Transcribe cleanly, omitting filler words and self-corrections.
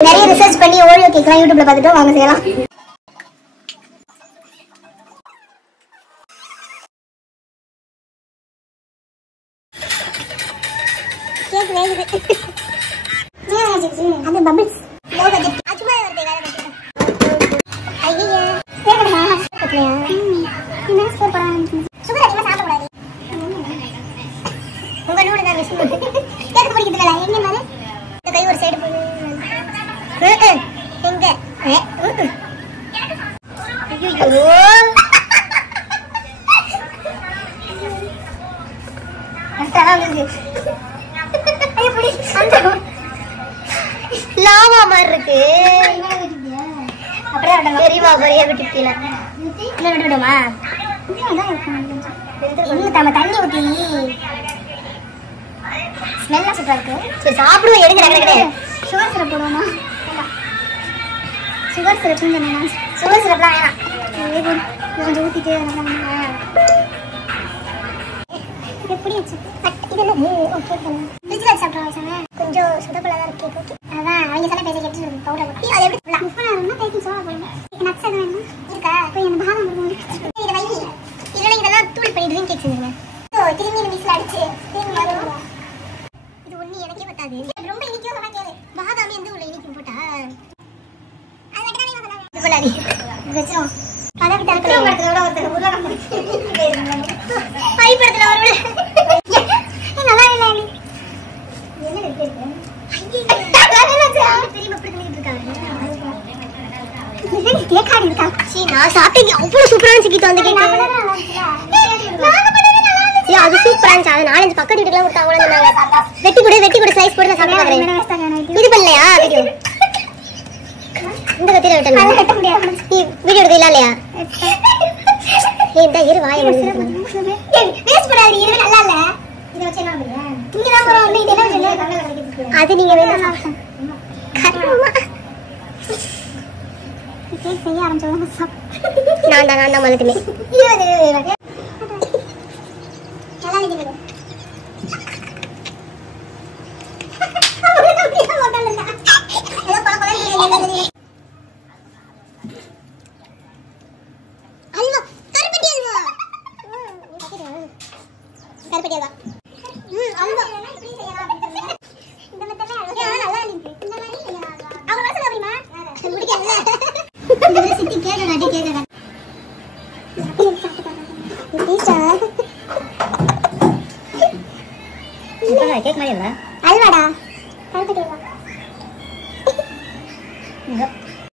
நிறைய ரிசர்ச் பண்ணி ஓரியோ கேக்லாம் யூடியூப்ல பார்த்துட்டு வாங்க செய்யலாம். கேக் வேகுது. அது பபிள்ஸ் லோ பட்ஜெட் அச்சுமா வருது வேற பட்ஜெட். ஐயா கேக்குறா கேக்குறியா என்ன ஸ்கோர் பண்ணாங்க. சுகர் அதிகமா சாப்பிட கூடாது. உங்க நூறு தான் மிஸ் பண்ணு. கேக் பிடிக்கிறதுல எங்க மாரு இந்த கை ஒரு சைடு போடு. எங்க ஐயோ லாவா மாதிரி இருக்கு. அப்படியே தெரியுமா பெரிய விட்டுல இன்னும் விட்டுடுமா நம்ம தண்ணி ஊத்தி ஸ்மெல்லாம் சூப்பரா இருக்கு. சரி சாப்பிடுவோம். எடுக்கிற கிடையாது. சுகர் சிரப் போடுவோமா? சுகர் சிரப் சுகர் சிரப்லாம் வேணாம். கொஞ்சம் ஊத்திட்டு எப்படி கொஞ்சம் சுதப்பலதான் இருக்கு. அதான் அவங்க சொன்ன பேச கேட்டு பவுடர் ஊற்றி அது எப்படி பேக்கிங் சோடா போடணும். நட்ஸ் எதுவும் வேணும் இருக்கா? போய் அந்த பாதாம் இதை வை. இல்லைன்னா இதெல்லாம் தூள் பண்ணி ட்ரிங்க் கேக் செஞ்சுருங்க. திரும்பி இந்த மிக்ஸில் அடிச்சு இது ஒண்ணு எனக்கே பத்தாது. ரொம்ப இனிக்கும் சொன்னா கேளு. பாதாம் எந்த உள்ள இனிக்கும் போட்டா அது பண்ணாது வச்சிரும். அதான் தரக்கல படத்துல ஒருத்தர் உருளை பை படத்துல ஒரு நல்லா இல்ல என்ன இருக்கு தெரியுமா இப்படி பண்ணிட்டு இருக்காங்க. கேக்காடி இருக்கா? சீ நான் சாப்பிட்டேன். அவ்வளவு சூப்பரா இருந்துச்சு. கீத்து வந்து கேக் அது சூப்பரா இருந்துச்சு. அது 4-5 பக்கத்து வீட்டுக்குலாம் கொடுத்தா அவங்க சொன்னாங்க வெட்டி கூட ஸ்லைஸ் போட்டு நான் சாப்பிட்டு பார்க்குறேன். இது பண்ணலையா வீடியோ? இந்த கத்தியில வெட்ட முடியாது. நீ வீடியோ எடுத்து இல்லையா? இந்த இரு வாயை முடிச்சு அது நீங்க செய்ய ஆரம்பிச்சோம். நான் தான் மலட்டுமே கேக் மாதிரி அல்வாடா.